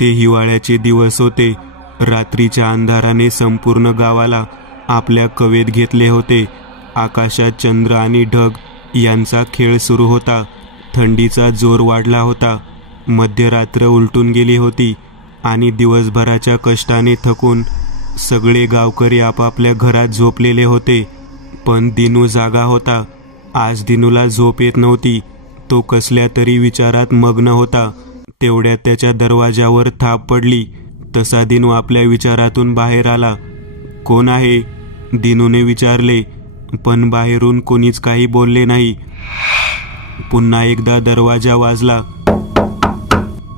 ते हिवाळ्याचे दिवस होते. रात्रीच्या अंधाराने संपूर्ण गावाला आपल्या कवेत घेतले होते. आकाशात चंद्र आणि ढग यांचा खेळ सुरू होता. थंडीचा जोर वाढला होता. मध्यरात्र उलटून गेली होती आणि दिवसभराच्या कष्टाने थकून सगळे गावकरी आपापल्या घरात झोपलेले होते. पण दिनू जागा होता. आज दिनूला झोप येत नव्हती. तो कसल्या तरी विचारात मग्न होता. तेवढ्यात त्याच्या दरवाजावर थाप पडली. तसा दिनू आपल्या विचारातून बाहेर आला. कोण आहे? दिनूने विचारले, पण बाहेरून कोणीच काही बोलले नाही. पुन्हा एकदा दरवाजा वाजला.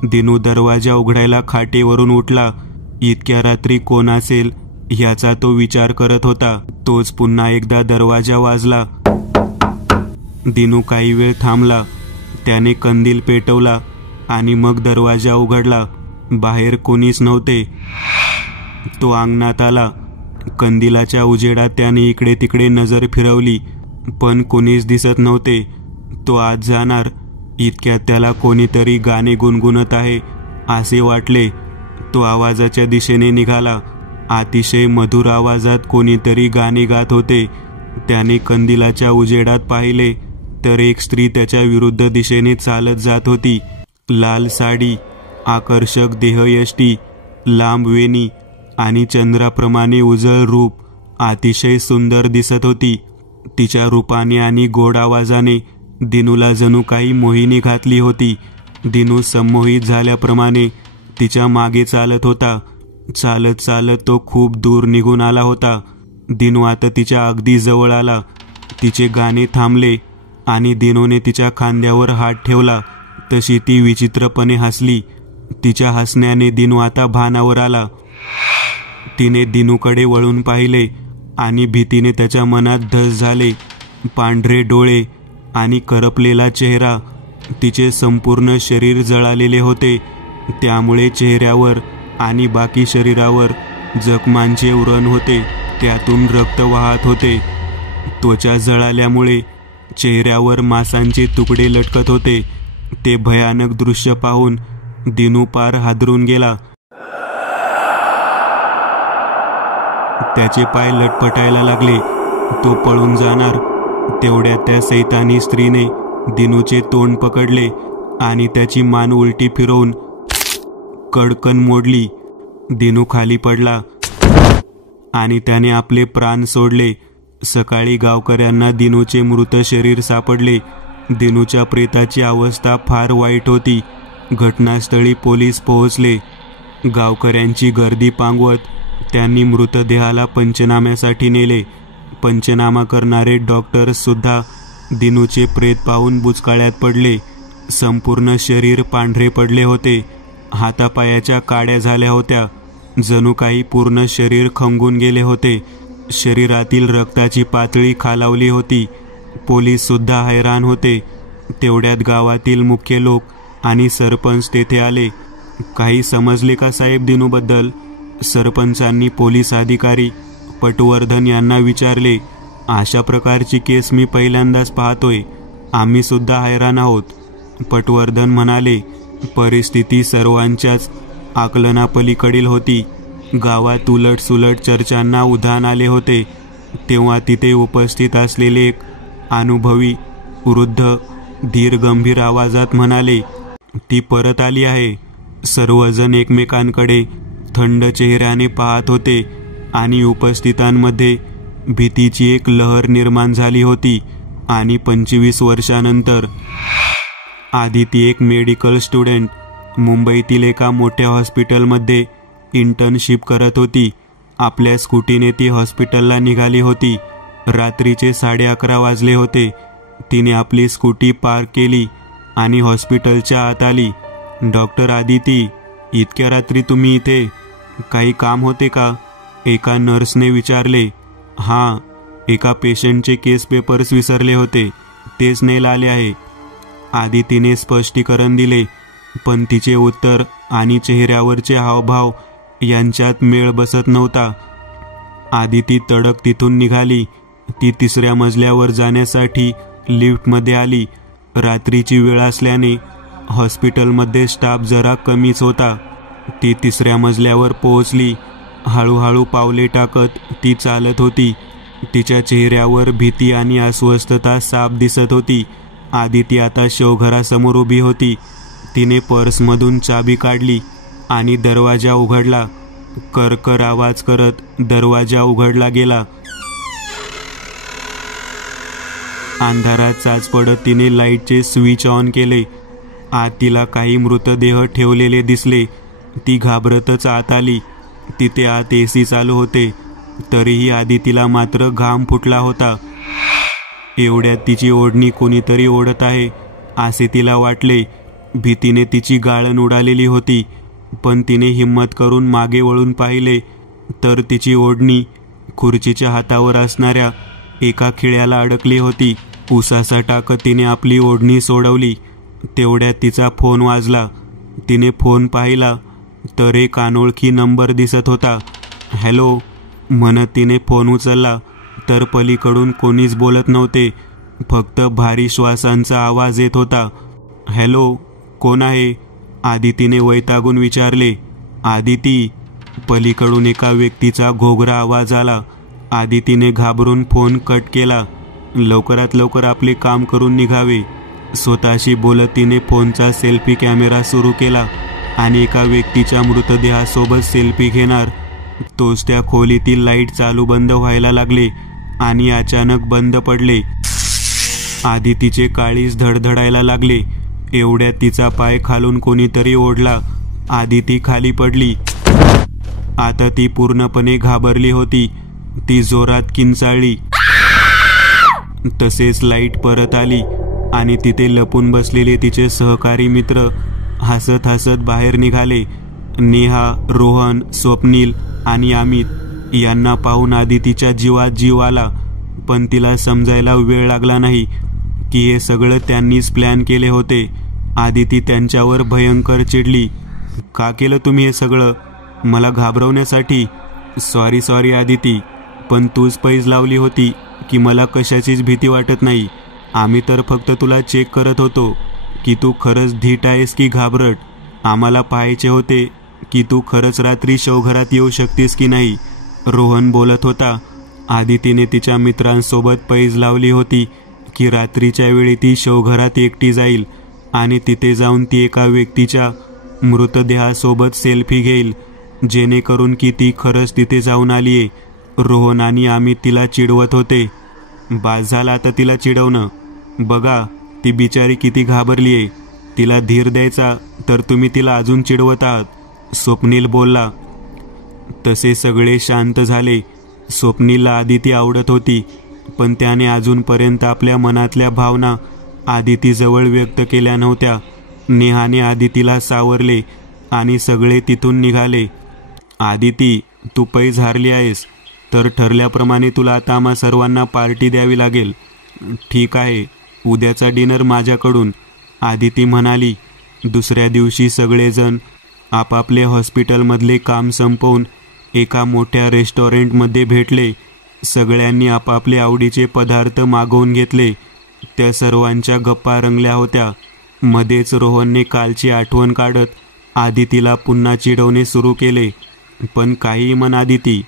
दिनू दरवाजा उघडायला खाटेवरून उठला. इतक्या रात्री कोण असेल ह्याचा तो विचार करत होता. तोच पुन्हा एकदा दरवाजा वाजला. दिनू काही वेळ थांबला. त्याने कंदील पेटवला आणि मग दरवाजा उघडला. बाहेर कोणीच नव्हते. तो अंगणात आला. कंदिलाच्या उजेडात त्याने इकडे तिकडे नजर फिरवली, पण कोणीच दिसत नव्हते. तो आत जाणार इतक्यात त्याला कोणीतरी गाणे गुणगुणत आहे असे वाटले. तो आवाजाच्या दिशेने निघाला. अतिशय मधुर आवाजात कोणीतरी गाणे गात होते. त्याने कंदिलाच्या उजेडात पाहिले तर एक स्त्री त्याच्या विरुद्ध दिशेने चालत जात होती. लाल साडी, आकर्षक देहयष्टी, लांब वेणी आणि चंद्राप्रमाणे उजळ रूप अतिशय सुंदर दिसत होती. तिच्या रूपाने आणि गोड आवाजाने दिनूला जणू काही मोहिनी घातली होती. दिनू संमोहित झाल्याप्रमाणे तिच्या मागे चालत होता. चालत चालत तो खूप दूर निघून आला होता. दिनू आता तिच्या अगदी जवळ आला. तिचे गाणे थांबले आणि दिनूने तिच्या खांद्यावर हात ठेवला. तशी ती विचित्रपणे हसली. तिच्या हसण्याने दिनू आता भानावर आला. तिने दिनूकडे वळून पाहिले आणि भीतीने त्याच्या मनात धस झाले. पांढरे डोळे आणि करपलेला चेहरा. तिचे संपूर्ण शरीर जळालेले होते. त्यामुळे चेहऱ्यावर आणि बाकी शरीरावर जखमांचे व्रण होते. त्यातून रक्त वाहत होते. त्वचा जळाल्यामुळे चेहऱ्यावर मांसाचे तुकडे लटकत होते. ते भयानक दृश्य पाहून दिनू पार हादरून गेला. त्याचे पाय लटपटायला लागले. तो पळून जाणार तेवढ्यात त्या सैतानी स्त्रीने दिनूचे तोंड पकडले आणि त्याची मान उलटी फिरवून कडकन मोडली. दिनू खाली पडला आणि त्याने आपले प्राण सोडले. सकाळी गावकऱ्यांना दिनूचे मृत शरीर सापडले. दिनूच्या प्रेताची अवस्था फार वाईट होती. घटनास्थळी पोलीस पोहोचले. गावकऱ्यांची गर्दी पांगवत त्यांनी मृतदेहाला पंचनाम्यासाठी नेले. पंचनामा करणारे डॉक्टर्स सुद्धा दिनूचे प्रेत पाहून बुचकाळ्यात पडले. संपूर्ण शरीर पांढरे पडले होते. हातापायाच्या काड्या झाल्या होत्या. जणू काही पूर्ण शरीर खंगून गेले होते. शरीरातील रक्ताची पातळी खालावली होती. पोलीस सुद्धा हैराण होते. तेवढ्यात गावातील मुख्य लोक आणि सरपंच तेथे आले. काही समजले का साहेब दिनूबद्दल? सरपंचांनी पोलीस अधिकारी पटवर्धन यांना विचारले. अशा प्रकारची केस मी पहिल्यांदाच पाहतोय. आम्ही सुद्धा हैराण आहोत. पटवर्धन म्हणाले, परिस्थिती सर्वांच्याच आकलनापलीकडील होती. गावात उलटसुलट चर्चांना उधाण आले होते. तेव्हा तिथे उपस्थित असलेले एक अनुभवी वृद्ध धीर गंभीर आवाजात म्हणाले, ती परत आली आहे. सर्वजण एकमेकांकडे थंड चेहऱ्याने पाहत होते आणि उपस्थितांमध्ये भीतीची एक लहर निर्माण झाली होती. आणि 25 वर्षानंतर आदिती एक मेडिकल स्टुडंट मुंबईतील एका मोठ्या हॉस्पिटलमध्ये इंटर्नशिप करत होती. आपल्या स्कूटीने ती हॉस्पिटलला निघाली होती. रात्रीचे 11:30 वाजले होते. तिने आपली स्कूटी पार्क केली आणि हॉस्पिटलच्या आत आली. डॉक्टर आदिती, इतक्या रात्री तुम्ही इथे? काही काम होते का? एका नर्सने विचारले. हां, एका पेशंटचे केस पेपर्स विसरले होते, तेच नेला आले आहे. आदितीने स्पष्टीकरण दिले. पण तिचे उत्तर आणि चेहऱ्यावरचे हावभाव यांच्यात मेळ बसत नव्हता. आदिती तडक तिथून निघाली. ती 3ऱ्या मजल्यावर जाण्यासाठी लिफ्टमध्ये आली. रात्रीची वेळ असल्याने हॉस्पिटलमध्ये स्टाफ जरा कमीच होता. ती 3ऱ्या मजल्यावर पोहोचली. हळूहळू पावले टाकत ती चालत होती. तिच्या चेहऱ्यावर भीती आणि अस्वस्थता साफ दिसत होती. आदिती आता शवघरासमोर उभी होती. तिने पर्समधून चाबी काढली आणि दरवाजा उघडला. करकर आवाज करत दरवाजा उघडला गेला. अंधारात चाच पडत तिने लाईटचे स्विच ऑन केले. आत तिला काही मृतदेह ठेवलेले दिसले. ती घाबरतच आत आली. तिथे आत AC चालू होते. तरीही आदितीला मात्र घाम फुटला होता. एवढ्यात तिची ओढणी कोणीतरी ओढत आहे असे तिला वाटले. भीतीने तिची गाळण उडालेली होती. पण तिने हिम्मत करून मागे वळून पाहिले तर तिची ओढणी खुर्चीच्या हातावर असणाऱ्या एका खिळ्याला अडकली होती. उसासा टाकत तिने आपली ओढणी सोडवली. तेवढ्यात तिचा फोन वाजला. तिने फोन पाहिला तर एक अनोळखी नंबर दिसत होता. हॅलो म्हणत तिने फोन उचलला तर पलीकडून कोणीच बोलत नव्हते. फक्त भारी श्वासांचा आवाज येत होता. हॅलो, कोण आहे? आदितीने वैतागून विचारले. आदिती, पलीकडून एका व्यक्तीचा घोगरा आवाज आला. आदितीने घाबरून फोन कट केला. लवकरात लवकर आपले काम करून निघावे. स्वतःशी बोलत तिने फोनचा सेल्फी कॅमेरा सुरू केला आणि एका व्यक्तीच्या मृतदेहासोबत सेल्फी घेणार तोच त्या खोलीतील लाईट चालू बंद व्हायला लागले आणि अचानक बंद पडले. आदितीचे काळीज धडधडायला लागले. एवढ्यात तिचा पाय खालून कोणीतरी ओढला. आदिती खाली पडली. आता ती पूर्णपणे घाबरली होती. ती जोरात किंचाळली. तसेच लाईट परत आली आणि तिथे लपून बसलेले तिचे सहकारी मित्र हसत हसत बाहेर निघाले. नेहा, रोहन, स्वप्नील आणि अमित यांना पाहून आदितीच्या जीवात जीव आला. पण तिला समजायला वेळ लागला नाही की हे सगळं त्यांनीच प्लॅन केले होते. आदिती त्यांच्यावर भयंकर चिडली. का केलं तुम्ही हे सगळं? मला घाबरवण्यासाठी? सॉरी आदिती, पण तूच पैज लावली होती की मला कशाचीच भीती वाटत नाही. आम्ही तर फक्त तुला चेक करत होतो की तू खरंच धीट आहेस की घाबरट. आम्हाला पाहायचे होते की तू खरंच रात्री शवघरात येऊ शकतेस की नाही. रोहन बोलत होता. आदितीने तिच्या मित्रांसोबत पैज लावली होती की रात्रीच्या वेळी ती शवघरात एकटी जाईल आणि तिथे जाऊन ती एका व्यक्तीच्या मृतदेहासोबत सेल्फी घेईल, जेणेकरून की ती खरंच तिथे जाऊन आलीये. रोहन आणि आम्ही तिला चिडवत होते. बास झाला आता तिला चिडवणं. बघा ती बिचारी किती घाबरलीये. तिला धीर द्यायचा तर तुम्ही तिला अजून चिडवत आहात, स्वप्नील बोलला. तसे सगळे शांत झाले. स्वप्नीलला आदिती आवडत होती, पण त्याने अजूनपर्यंत आपल्या मनातल्या भावना आदितीजवळ व्यक्त केल्या नव्हत्या. नेहाने आदितीला सावरले आणि सगळे तिथून निघाले. आदिती, तू पैज हारली आहेस, तर ठरल्याप्रमाणे तुला आता आम्हा सर्वांना पार्टी द्यावी लागेल. ठीक आहे, उद्याचा डिनर माझ्याकडून, आदिती म्हणाली. दुसऱ्या दिवशी सगळेजण आपापले हॉस्पिटलमधले काम संपवून एका मोठ्या रेस्टॉरंटमध्ये भेटले. सगळ्यांनी आपापले आवडीचे पदार्थ मागवून घेतले. त्या सर्वांच्या गप्पा रंगल्या होत्या. मध्येच रोहनने कालची आठवण काढत आदितीला पुन्हा चिडवणे सुरू केले. पण काही म्हण आदिती,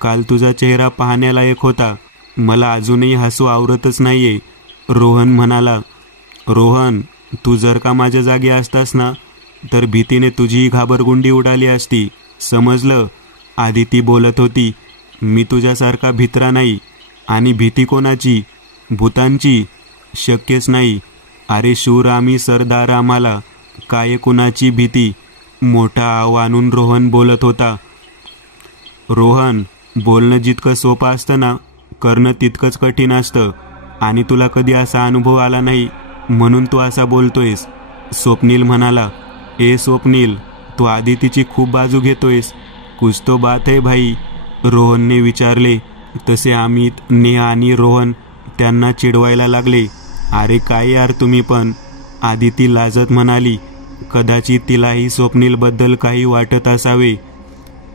काल तुझा चेहरा पाहण्यालायक होता. मला अजूनही हसू आवरतच नाहीये, रोहन म्हणाला. रोहन, तू जर का माझ्या जागी असतास ना तर भीतीने तुझी घाबरगुंडी उडाली असती, समजलं? आदिती बोलत होती. मी तुझ्यासारखा भित्रा नाही. आणि भीती कोणाची? भूतांची? शक्यच नाही. अरे शूर आम्ही सरदार, आम्हाला काय कुणाची भीती? मोठा आव आणून रोहन बोलत होता. रोहन, बोलणं जितकं सोपं असतं ना, करणं तितकंच कठीण असतं. आणि तुला कधी असा अनुभव आला नाही म्हणून तू असा बोलतोयस, स्वप्नील म्हणाला. ए स्वप्नील, तू आदितीची खूप बाजू घेतोयस. कुछ तो बात है भाई, रोहनने विचारले. तसे अमित, नेहा आणि रोहन त्यांना चिडवायला लागले. अरे काय यार तुम्ही पण, आदिती लाजत म्हणाली. कदाचित तिलाही स्वप्नीलबद्दल काही वाटत असावे.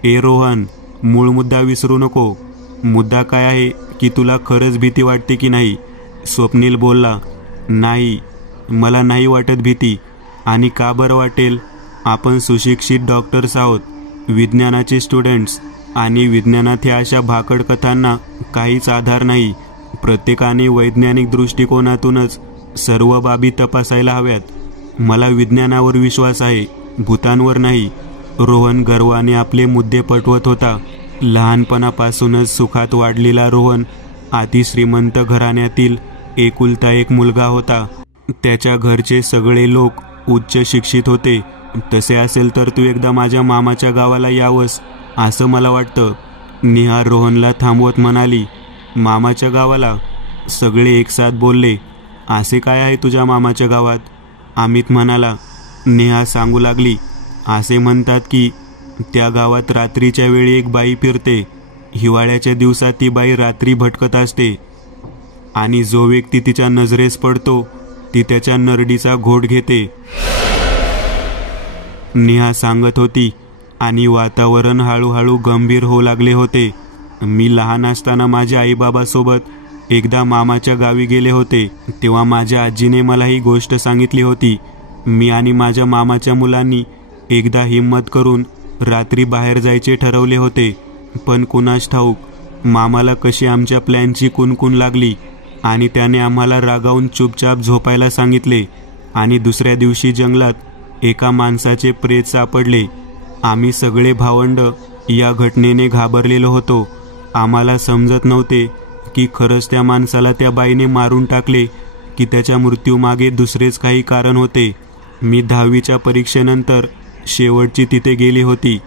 ए रोहन, मूळ मुद्दा विसरू नको. मुद्दा काय आहे की तुला खरंच भीती वाटते की नाही? स्वप्नील बोलला. नाही, मला नाही वाटत भीती. आणि का बरं वाटेल? आपण सुशिक्षित डॉक्टर्स आहोत, विज्ञानाचे स्टुडंट्स, आणि विज्ञानात ह्या अशा भाकड कथांना काहीच आधार नाही. प्रत्येकाने वैज्ञानिक दृष्टिकोनातूनच सर्व बाबी तपासायला हव्यात. मला विज्ञानावर विश्वास आहे, भूतांवर नाही. रोहन गर्वाने आपले मुद्दे पटवत होता. लहानपणापासूनच सुखात वाढलेला रोहन अतिश्रीमंत घराण्यातील एकुलता एक मुलगा होता. त्याच्या घरचे सगळे लोक उच्च शिक्षित होते. तसे असेल तर तू एकदा माझ्या मामाच्या गावाला यावंस असं मला वाटतं. नेहा रोहनला थांबवत म्हणाली. मामाच्या गावाला? सगळे एकसाथ बोलले. असे काय आहे तुझ्या मामाच्या गावात? अमित म्हणाला. नेहा सांगू लागली. असे म्हणतात की त्या गावात रात्रीच्या वेळी एक बाई फिरते. हिवाळ्याच्या दिवसात ती बाई रात्री भटकत असते आणि जो व्यक्ती तिच्या नजरेस पडतो ती त्याच्या नरडीचा घोट घेते. नेहा सांगत होती आणि वातावरण हळूहळू गंभीर होऊ लागले होते. मी लहान असताना माझ्या आईबाबासोबत एकदा मामाच्या गावी गेले होते. तेव्हा माझ्या आजीने मला ही गोष्ट सांगितली होती. मी आणि माझ्या मामाच्या मुलांनी एकदा हिम्मत करून रात्री बाहेर जायचे ठरवले होते. पण कुणास ठाऊक मामाला कशी आमच्या प्लॅनची कुणकुण लागली आणि त्याने आम्हाला रागावून चुपचाप झोपायला सांगितले. आणि दुसऱ्या दिवशी जंगलात एका माणसाचे प्रेत सापडले. आम्ही सगळे भावंड या घटनेने घाबरलेलो होतो. आम्हाला समजत नव्हते की खरंच त्या माणसाला त्या बाईने मारून टाकले की त्याच्या मृत्यूमागे दुसरेच काही कारण होते. मी 10वीच्या परीक्षेनंतर शेवटची तिथे गेली होती,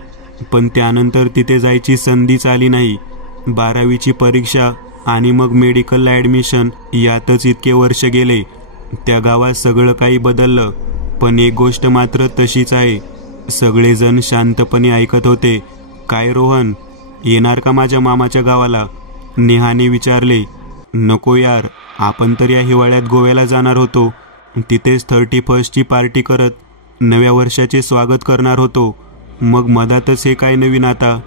पण त्यानंतर तिथे जायची संधीच आली नाही. 12वीची परीक्षा आणि मग मेडिकलला ॲडमिशन यातच इतके वर्ष गेले. त्या गावात सगळं काही बदललं, पण एक गोष्ट मात्र तशीच आहे. सगळेजण शांतपणे ऐकत होते. काय रोहन, येणार का माझ्या मामाच्या गावाला? नेहाने विचारले. नको यार, आपण तर या हिवाळ्यात गोव्याला जाणार होतो. तिथेच 31ची पार्टी करत नव्या वर्षाचे स्वागत करणार होतो. मग मधातच हे काय नवीन आता?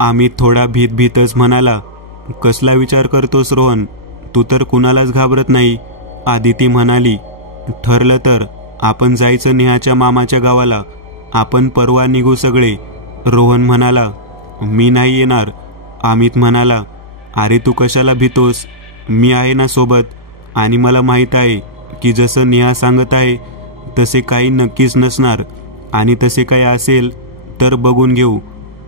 अमित थोडा भीतच म्हणाला. कसला विचार करतोस रोहन? तू तर कुणालाच घाबरत नाही. आदिती म्हणाली. ठरलं तर आपण जायचं नेहाच्या मामाच्या गावाला. आपण परवा निघू सगळे. रोहन म्हणाला. मी नाही येणार. अमित म्हणाला. अरे तू कशाला भीतोस? मी आहे ना सोबत. आणि मला माहीत आहे की जसं नेहा सांगत आहे तसे काही नक्कीच नसणार, आणि तसे काही असेल तर बघून घेऊ.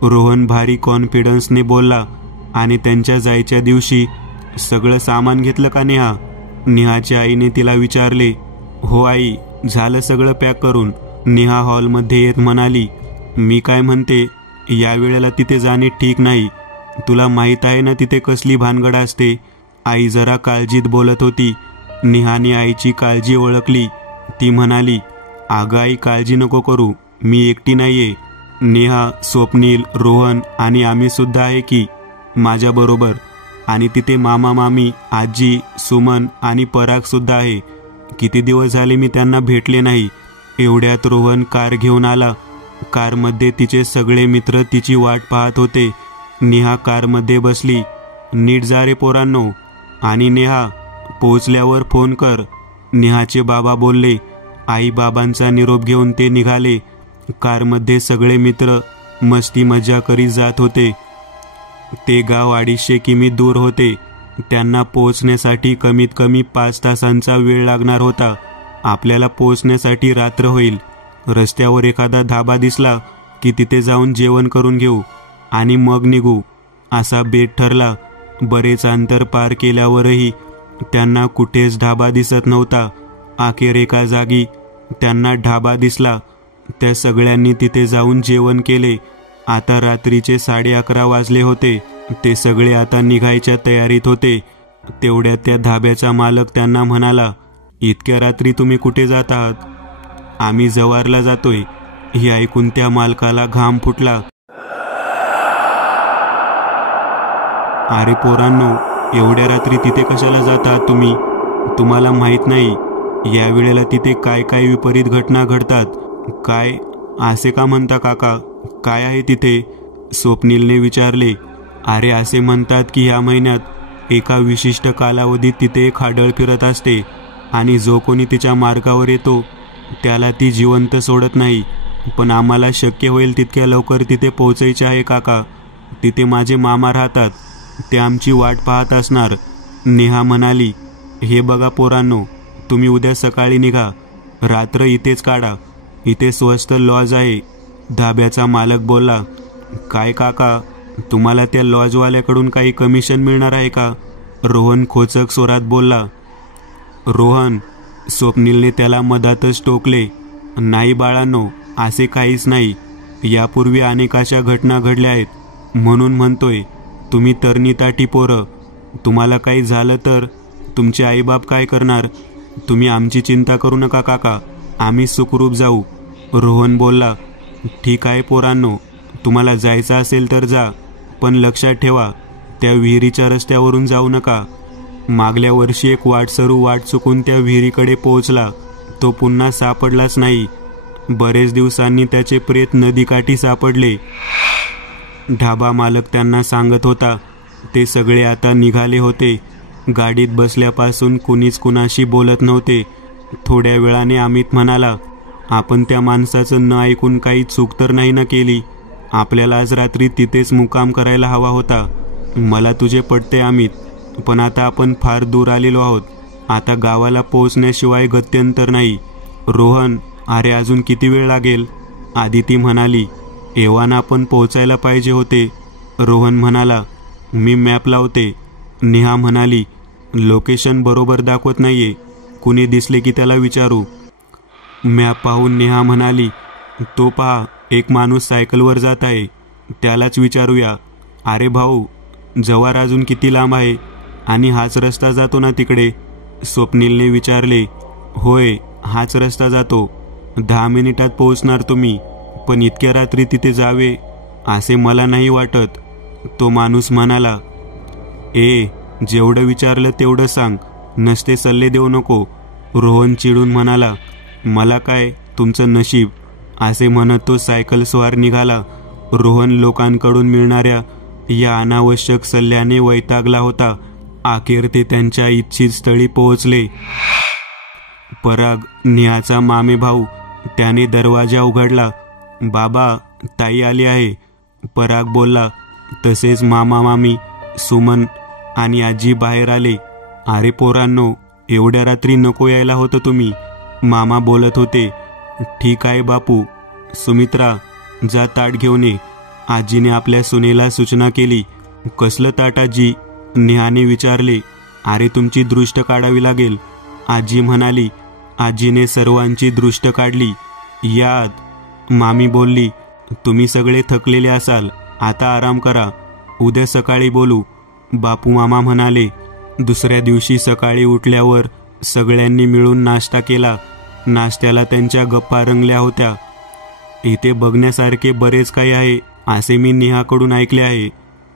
रोहन भारी कॉन्फिडन्सने बोलला. आणि त्यांच्या जायच्या दिवशी सगळं सामान घेतलं का नेहा? नेहाच्या आईने तिला विचारले. हो आई, झालं सगळं पॅक करून. नेहा हॉलमध्ये येत म्हणाली. मी काय म्हणते, या वेळेला तिथे जाणे ठीक नाही. तुला माहीत आहे ना तिथे कसली भानगड असते. आई जरा काळजीत बोलत होती. नेहाने आईची काळजी ओळखली. ती म्हणाली. अगं आई, काळजी नको करू, मी एकटी नाहीये. नेहा, स्वप्नील, रोहन आणि आम्ही सुद्धा आहे की माझ्याबरोबर. आणि तिथे मामा मामी, आजी, सुमन आणि पराग सुद्धा आहे. किती दिवस झाले मी त्यांना भेटले नाही. एवढ्यात रोहन कार घेऊन आला. कारमध्ये तिचे सगळे मित्र तिची वाट पाहत होते. नेहा कारमध्ये बसली. नीट जा रे पोरांनो. आणि नेहा, पोहोचल्यावर फोन कर. नेहाचे बाबा बोलले. आई बाबांचा निरोप घेऊन ते निघाले. कारमध्ये सगळे मित्र मस्ती मजा करीत जात होते. ते गाव 250 किमी दूर होते. त्यांना पोहोचण्यासाठी कमीत कमी 5 तासांचा वेळ लागणार होता. आपल्याला पोहोचण्यासाठी रात्र होईल. रस्त्यावर एखादा धाबा दिसला की तिथे जाऊन जेवण करून घेऊ आणि मग निघू, असा बेत ठरला. बरेच अंतर पार केल्यावरही त्यांना कुठेच ढाबा दिसत नव्हता. अखेर एका जागी त्यांना ढाबा दिसला. त्या सगळ्यांनी तिथे जाऊन जेवण केले. आता रात्रीचे 11:30 वाजले होते. ते सगळे आता निघायच्या तयारीत होते. तेवढ्यात त्या धाब्याचा मालक त्यांना म्हणाला. इतक्या रात्री तुम्ही कुठे जात आहात? आम्ही जवारला जातोय. हे ऐकून त्या मालकाला घाम फुटला. अरे पोरांनो, एवढ्या रात्री तिथे कशाला जातात तुम्ही? तुम्हाला माहीत नाही या वेळेला तिथे काय काय विपरीत घटना घडतात. काय असे का म्हणता काका? काय आहे तिथे? स्वप्नीलने विचारले. अरे असे म्हणतात की ह्या महिन्यात एका विशिष्ट कालावधीत तिथे एक आढळ फिरत असते आणि जो कोणी तिच्या मार्गावर येतो त्याला ती जिवंत सोडत नाही. पण आम्हाला शक्य होईल तितक्या लवकर तिथे पोहोचायचे आहे काका. तिथे माझे मामा राहतात, ते आमची वाट पाहत असणार. नेहा म्हणाली, हे बघा पोरांनो, तुम्ही उद्या सकाळी निघा, रात्र इथेच काढा. इथे स्वस्त लॉज आहे. धाब्याचा मालक बोलला. काय काका, तुम्हाला त्या लॉजवाल्याकडून काही कमिशन मिळणार आहे का? रोहन खोचक स्वरात बोलला. रोहन, स्वप्नीलने त्याला मधातच टोकले. नाही बाळांनो, असे काहीच नाही. यापूर्वी अनेक अशा घटना घडल्या आहेत, म्हणून म्हणतोय. तुम्ही तरणी-ताठी पोरं, तुम्हाला काही झालं तर तुमचे आईबाप काय करणार? तुम्ही आमची चिंता करू नका काका, आम्ही सुखरूप जाऊ. रोहन बोलला. ठीक आहे पोरांनो, तुम्हाला जायचं असेल तर जा, पण लक्षात ठेवा, त्या विहिरीच्या रस्त्यावरून जाऊ नका. मागल्या वर्षी एक वाटसरू वाट चुकून त्या विहिरीकडे पोहोचला. तो पुन्हा सापडलाच नाही. बरेच दिवसांनी त्याचे प्रेत नदीकाठी सापडले. ढाबा मालक त्यांना सांगत होता. ते सगळे आता निघाले होते. गाडीत बसल्यापासून कुणीच कुणाशी बोलत नव्हते. थोड्या वेळाने अमित म्हणाला, आपण त्या माणसाचं न ऐकून काही चूक तर नाही ना केली? आपल्याला आज रात्री तिथेच मुक्काम करायला हवा होता. मला तुझे पटते अमित, पण आता आपण फार दूर आलेलो आहोत. आता गावाला पोहोचण्याशिवाय गत्यंतर नाही. रोहन, अरे अजून किती वेळ लागेल? आदिती म्हणाली. एव्हाना आपण पोहोचायला पाहिजे होते. रोहन म्हणाला, मी मॅप लावते. नेहा म्हणाली, लोकेशन बरोबर दाखवत नाहीये, कुणी दिसले की त्याला विचारू. मॅप पाहून नेहा म्हणाली, तो पहा, एक माणूस सायकलवर जात आहे, त्यालाच विचारूया. अरे भाऊ, जव्हार अजून किती लांब आहे? आणि हाच रस्ता जातो ना तिकडे? स्वप्नीलने विचारले. होय, हाच रस्ता जातो. 10 मिनिटात पोहोचणार तुम्ही, पण इतक्या रात्री तिथे जावे असे मला नाही वाटत. तो माणूस म्हणाला. जेवढं विचारलं तेवढं सांग, नसते सल्ले देऊ नको. रोहन चिडून म्हणाला, मला काय, तुमचं नशीब. असे म्हणत तो सायकल स्वार निघाला. रोहन लोकांकडून मिळणाऱ्या या अनावश्यक सल्ल्याने वैतागला होता. अखेर ते त्यांच्या इच्छित स्थळी पोहोचले. पराग, नेहाचा मामे भाऊ, त्याने दरवाजा उघडला. बाबा, ताई आली आहे. पराग बोलला. तसेच मामा मामी, सुमन आणि आजी बाहेर आले. अरे पोरांनो, एवढ्या रात्री नको यायला होतं तुम्ही, मामा बोलत होते. ठीक आहे बापू. सुमित्रा, जा ताट घेऊन ये. आजीने आपल्या सुनेला सूचना केली. कसलं ताट आजी? नेहाने विचारले. अरे तुमची दृष्ट काढावी लागेल, आजी म्हणाली. आजीने सर्वांची दृष्ट काढली. यात मामी बोलली. तुम्ही सगळे थकलेले असाल, आता आराम करा, उद्या सकाळी बोलू, बापू मामा म्हणाले. दुसऱ्या दिवशी सकाळी उठल्यावर सगळ्यांनी मिळून नाश्ता केला. नाश्त्याला त्यांच्या गप्पा रंगल्या होत्या. इथे बघण्यासारखे बरेच काही आहे असे मी नेहाकडून ऐकले आहे,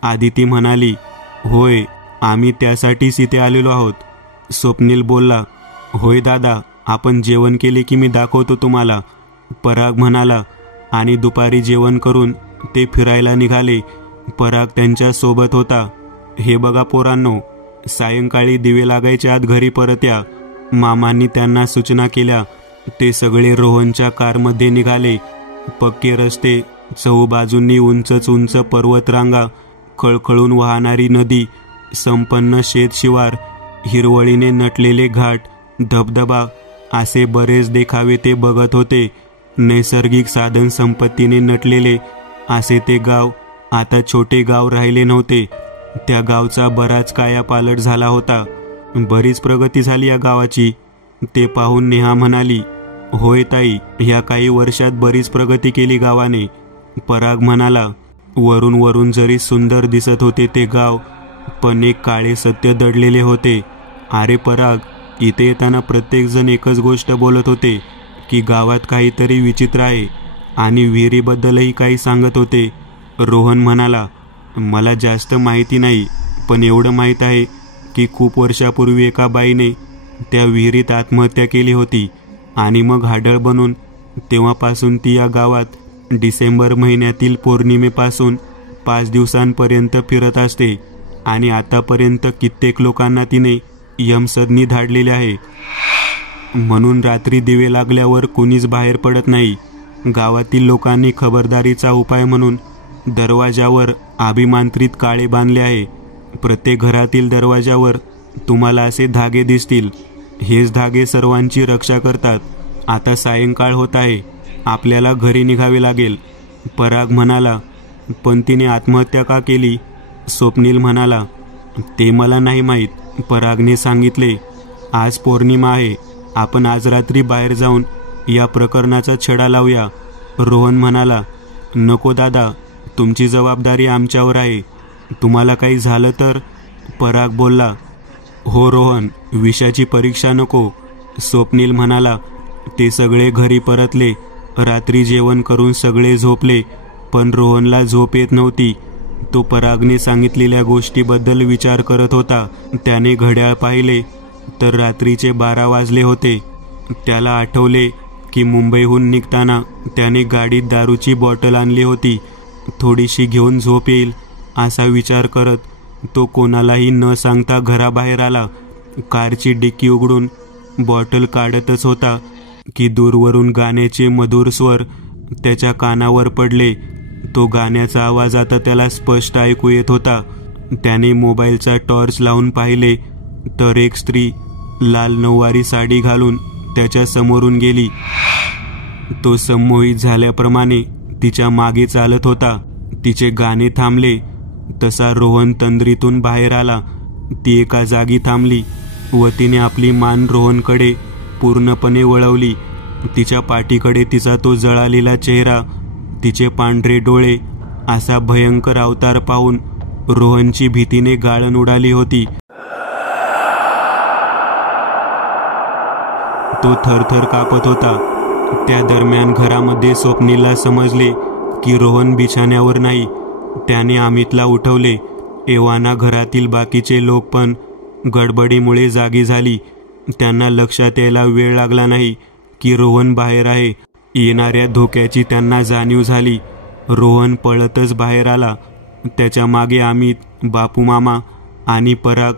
आदिती म्हणाली. होय, आम्ही त्यासाठीच इथे आलेलो आहोत, स्वप्नील बोलला. होय दादा, आपण जेवण केले की मी दाखवतो तुम्हाला, पराग म्हणाला. आणि दुपारी जेवण करून ते फिरायला निघाले. पराग त्यांच्या सोबत होता. हे बघा पोरांनो, सायंकाळी दिवे लागायच्या आत घरी परत या, मामांनी त्यांना सूचना केल्या. ते सगळे रोहनच्या कारमध्ये निघाले. पक्के रस्ते, चहूबाजूंनी उंचच उंच पर्वतरांगा, खळखळून वाहणारी नदी, संपन्न शेतशिवार, हिरवळीने नटलेले घाट, धबधबा असे बरेच देखावे ते बघत होते. नैसर्गिक साधन संपत्तीने नटलेले असे ते गाव आता छोटे गाव राहिले नव्हते. त्या गावचा बराच कायापालट झाला होता. बरीच प्रगती झाली या गावाची. ते पाहून नेहा म्हणाली. होय ताई, ह्या काही वर्षात बरीच प्रगती केली गावाने, पराग म्हणाला. वरून वरून जरी सुंदर दिसत होते ते गाव, पण एक काळे सत्य दडलेले होते. अरे पराग, इथे येताना प्रत्येकजण एकच गोष्ट बोलत होते की गावात काहीतरी विचित्र आहे, आणि विहिरीबद्दलही काही सांगत होते. रोहन म्हणाला. मला जास्त माहिती नाही, पण एवढं माहीत आहे की खूप वर्षापूर्वी एका बाईने त्या विहिरीत आत्महत्या केली होती, आणि मग हाडळ बनून तेव्हापासून ती या गावात डिसेंबर महिन्यातील पौर्णिमेपासून 5 दिवसांपर्यंत फिरत असते, आणि आतापर्यंत कित्येक लोकांना तिने यमसदनी धाडलेले आहे. म्हणून रात्री दिवे लागल्यावर कोणीच बाहेर पडत नाही. गावातील लोकांनी खबरदारीचा उपाय म्हणून दरवाजावर अभिमांत्रित काळे बांधले आहे. प्रत्येक घरातील दरवाजावर तुम्हाला असे धागे दिसतील. हेच धागे सर्वांची रक्षा करतात. आता सायंकाळ होत आहे, आपल्याला घरी निघावे लागेल. पराग म्हणाला. पण तिने आत्महत्या का केली? स्वप्नील म्हणाला. ते मला नाही माहीत. परागने सांगितले. आज पौर्णिमा आहे, आपण आज रात्री बाहेर जाऊन या प्रकरणाचा छडा लावूया. रोहन म्हणाला. नको दादा, तुमची जबाबदारी आमच्यावर आहे. तुम्हाला काही झालं तर? पराग बोलला. हो रोहन, विषाची परीक्षा नको. स्वप्नील म्हणाला. ते सगळे घरी परतले. रात्री जेवण करून सगळे झोपले, पण रोहनला झोप येत नव्हती. तो परागने सांगितलेल्या गोष्टीबद्दल विचार करत होता. त्याने घड्याळ पाहिले तर रात्रीचे 12 वाजले होते. त्याला आठवले की मुंबईहून निघताना त्याने गाडीत दारूची बॉटल आणली होती. थोडीशी घेऊन झोप येईल असा विचार करत तो कोणालाही न सांगता घराबाहेर आला. कारची डिक्की उघडून बॉटल काढतच होता की दूरवरून गाण्याचे मधुर स्वर त्याच्या कानावर पडले. तो गाण्याचा आवाज आता त्याला स्पष्ट ऐकू येत होता. त्याने मोबाईलचा टॉर्च लावून पाहिले तर एक स्त्री लाल नऊवारी साडी घालून त्याच्या समोरून गेली. तो संमोहित झाल्याप्रमाणे तिच्या मागे चालत होता. तिचे गाणे थांबले तसा रोहन तंद्रीतून बाहेर आला. ती एका जागी थांबली व तिने आपली मान रोहनकडे पूर्णपणे वळवली. तिच्या पाठीकडे तिचा तो जळालेला चेहरा, तिचे पांढरे डोळे, असा भयंकर अवतार पाहून रोहनची भीतीने गाळण उडाली होती. तो थरथर कापत होता. त्या दरम्यान घरामध्ये स्वप्नीलला समजले की रोहन बिछाण्यावर नाही. त्याने अमितला उठवले. एव्हाना घरातील बाकीचे लोक पण गडबडीमुळे जागी झाली. त्यांना लक्षात यायला वेळ लागला नाही की रोहन बाहेर आहे. येणाऱ्या धोक्याची त्यांना जाणीव झाली. रोहन पळतच बाहेर आला. त्याच्या मागे अमित, बापू मामा आणि पराग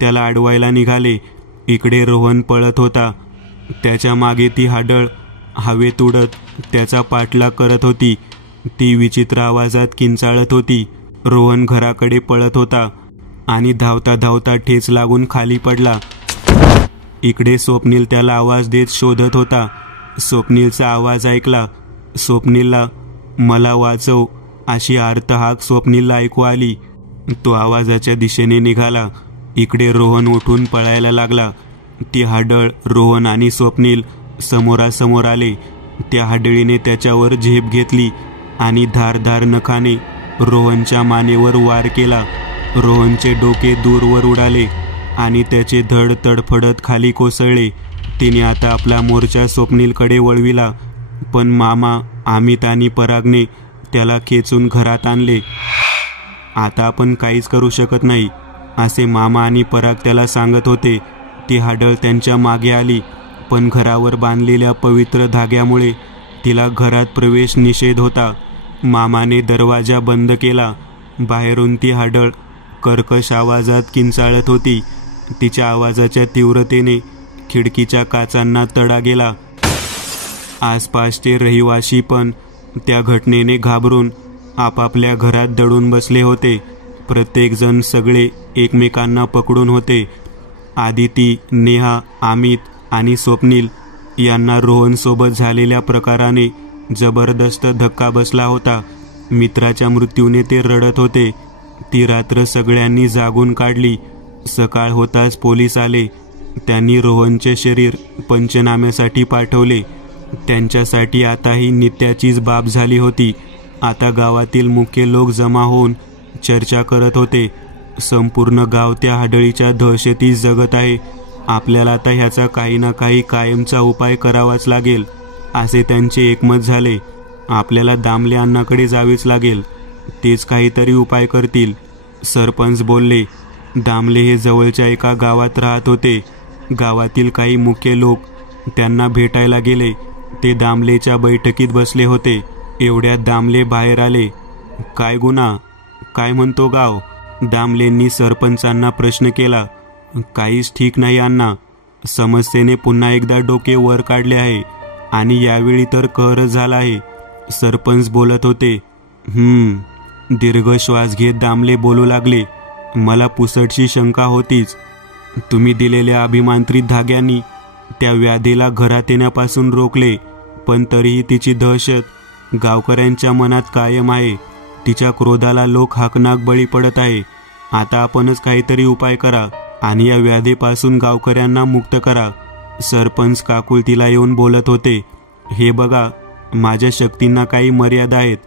त्याला अडवायला निघाले. इकडे रोहन पळत होता. त्याच्या मागे ती हाडळ हवेत उडत त्याचा पाठलाग करत होती. ती विचित्र आवाजात किंचाळत होती. रोहन घराकडे पळत होता आणि धावता धावता ठेच लागून खाली पडला. इकडे स्वप्नील त्याला आवाज देत शोधत होता. स्वप्नीलचा आवाज ऐकला. स्वप्नीलला मला वाचव अशी आर्तहाक स्वप्नीलला ऐकू आली. तो आवाजाच्या दिशेने निघाला. इकडे रोहन उठून पळायला लागला. ती हाडळ, रोहन आणि स्वप्नील समोरासमोर आले. त्या हाडळीने त्याच्यावर झेप घेतली आणि धारधार नखाने रोहनच्या मानेवर वार केला. रोहनचे डोके दूरवर उडाले आणि त्याचे धड तडफडत खाली कोसळले. तिने आता आपला मोर्चा स्वप्नीलकडे वळविला, पण मामा, अमित आणि परागने त्याला खेचून घरात आणले. आता आपण काहीच करू शकत नाही असे मामा आणि पराग त्याला सांगत होते. ती हाडळ त्यांच्या मागे आली, पण घरावर बांधलेल्या पवित्र धाग्यामुळे तिला घरात प्रवेश निषेध होता. मामाने दरवाजा बंद केला. बाहेरून ती हाडळ कर्कश आवाजात किंचाळत होती. तिच्या आवाजाच्या तीव्रतेने खिडकीच्या काचांना तडा गेला. आसपासचे रहिवासी पण त्या घटनेने घाबरून आपापल्या घरात दडून बसले होते. प्रत्येकजण सगळे एकमेकांना पकडून होते. आदिती, नेहा, अमित आणि स्वप्नील यांना रोहनसोबत झालेल्या प्रकाराने जबरदस्त धक्का बसला होता. मित्राच्या मृत्यूने ते रडत होते. ती रात्र सगळ्यांनी जागून काढली. सकाळ होताच पोलीस आले. त्यांनी रोहनचे शरीर पंचनाम्यासाठी पाठवले. त्यांच्यासाठी आता ही नित्याचीच बाब झाली होती. आता गावातील मुख्य लोक जमा होऊन चर्चा करत होते. संपूर्ण गाव त्या हाडळीच्या दहशतीत जगत आहे. आपल्याला आता ह्याचा काही ना काही कायमचा उपाय करावाच लागेल असे त्यांचे एकमत झाले. आपल्याला दामले अण्णाकडे जावेच लागेल, तेच काहीतरी उपाय करतील. सरपंच बोलले. दामले हे जवळच्या एका गावात राहत होते. गावातील काही मुख्य लोक त्यांना भेटायला गेले. ते दामलेच्या बैठकीत बसले होते. एवढ्यात दामले बाहेर आले. काय गुन्हा? काय म्हणतो गाव? दामलेंनी सरपंचांना प्रश्न केला. काहीच ठीक नाही अण्णा. समस्येने पुन्हा एकदा डोके वर काढले आहे. आणि यावेळी तर कहरच झाला आहे. सरपंच बोलत होते. दीर्घ श्वास घेत दामले बोलू लागले. मला पुसटशी शंका होतीच. तुम्ही दिलेल्या अभिमांत्रित धाग्यांनी त्या व्याधीला घरात येण्यापासून रोखले, पण तरीही तिची दहशत गावकऱ्यांच्या मनात कायम आहे. तिच्या क्रोधाला लोक हाकनाक बळी पडत आहे. आता आपणच काहीतरी उपाय करा आणि या व्याधीपासून गावकऱ्यांना मुक्त करा. सरपंच काकुळतीला येऊन बोलत होते. हे बघा, माझ्या शक्तींना काही मर्यादा आहेत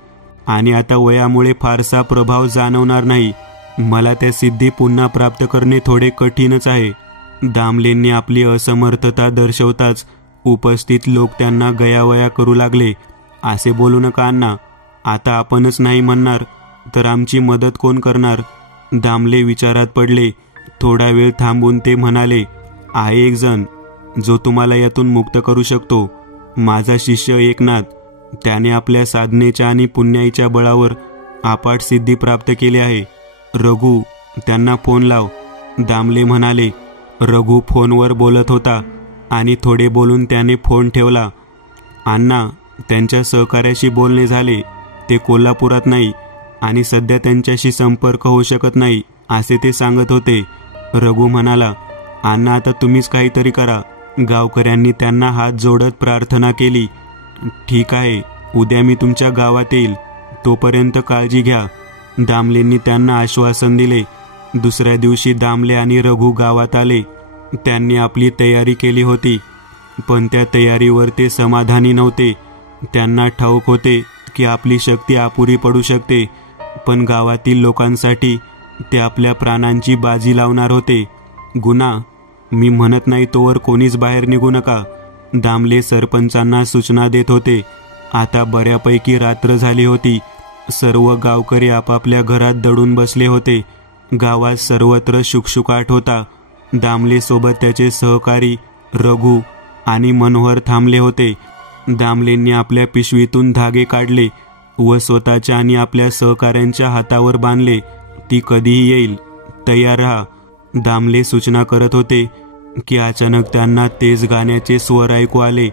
आणि आता वयामुळे फारसा प्रभाव जाणवणार नाही. मला त्या सिद्धी पुन्हा प्राप्त करणे थोडे कठीणच आहे. दामलेंनी आपली असमर्थता दर्शवताच उपस्थित लोक त्यांना गयावया करू लागले. असे बोलू नका अण्णा. आता आपणच नाही म्हणणार तर आमची मदत कोण करणार? दामले विचारात पडले. थोडा वेळ थांबून ते म्हणाले, आहे एक जण जो तुम्हाला यातून मुक्त करू शकतो. माझा शिष्य एकनाथ. त्याने आपल्या साधनेच्या आणि पुण्याईच्या बळावर अपाट सिद्धी प्राप्त केली आहे. रघु, त्यांना फोन लाव. दामले म्हणाले. रघु फोनवर बोलत होता आणि थोडे बोलून त्याने फोन ठेवला. अण्णा, त्यांच्या सहकार्याशी बोलणे झाले. ते कोल्हापुरात नाही आणि सध्या त्यांच्याशी संपर्क होऊ शकत नाही असे ते सांगत होते. रघु म्हणाला, अण्णा आता तुम्हीच काहीतरी करा. गावकऱ्यांनी त्यांना हात जोडत प्रार्थना केली. ठीक आहे, उद्या मी तुमच्या गावात येईल. तोपर्यंत काळजी घ्या. दामलेंनी त्यांना आश्वासन दिले. दुसऱ्या दिवशी दामले आणि रघु गावात आले. त्यांनी आपली तयारी केली होती, पण त्या तयारीवर ते समाधानी नव्हते. त्यांना ठाऊक होते की आपली शक्ती अपुरी पडू शकते, पण गावातील लोकांसाठी ते आपल्या प्राणांची बाजी लावणार होते. गुना, मी म्हणत नाही तोवर कोणीच बाहेर निघू नका. दामले सरपंचांना सूचना देत होते. आता बऱ्यापैकी रात्र झाली होती. सर्व गावकरी आपापल्या घरात दडून बसले होते. गावात सर्वत्र शुकशुकाट होता. दामले सोबत त्याचे सहकारी रघु आणि मनोहर थांबले होते. दामलेंनी आपल्या पिशवीतून धागे काढले व स्वतःच्या आणि आपल्या सहकाऱ्यांच्या हातावर बांधले. ती कधीही येईल, तयार राहा. दामले सूचना करत होते की अचानक त्यांना तेज गाण्याचे स्वर ऐकू आले.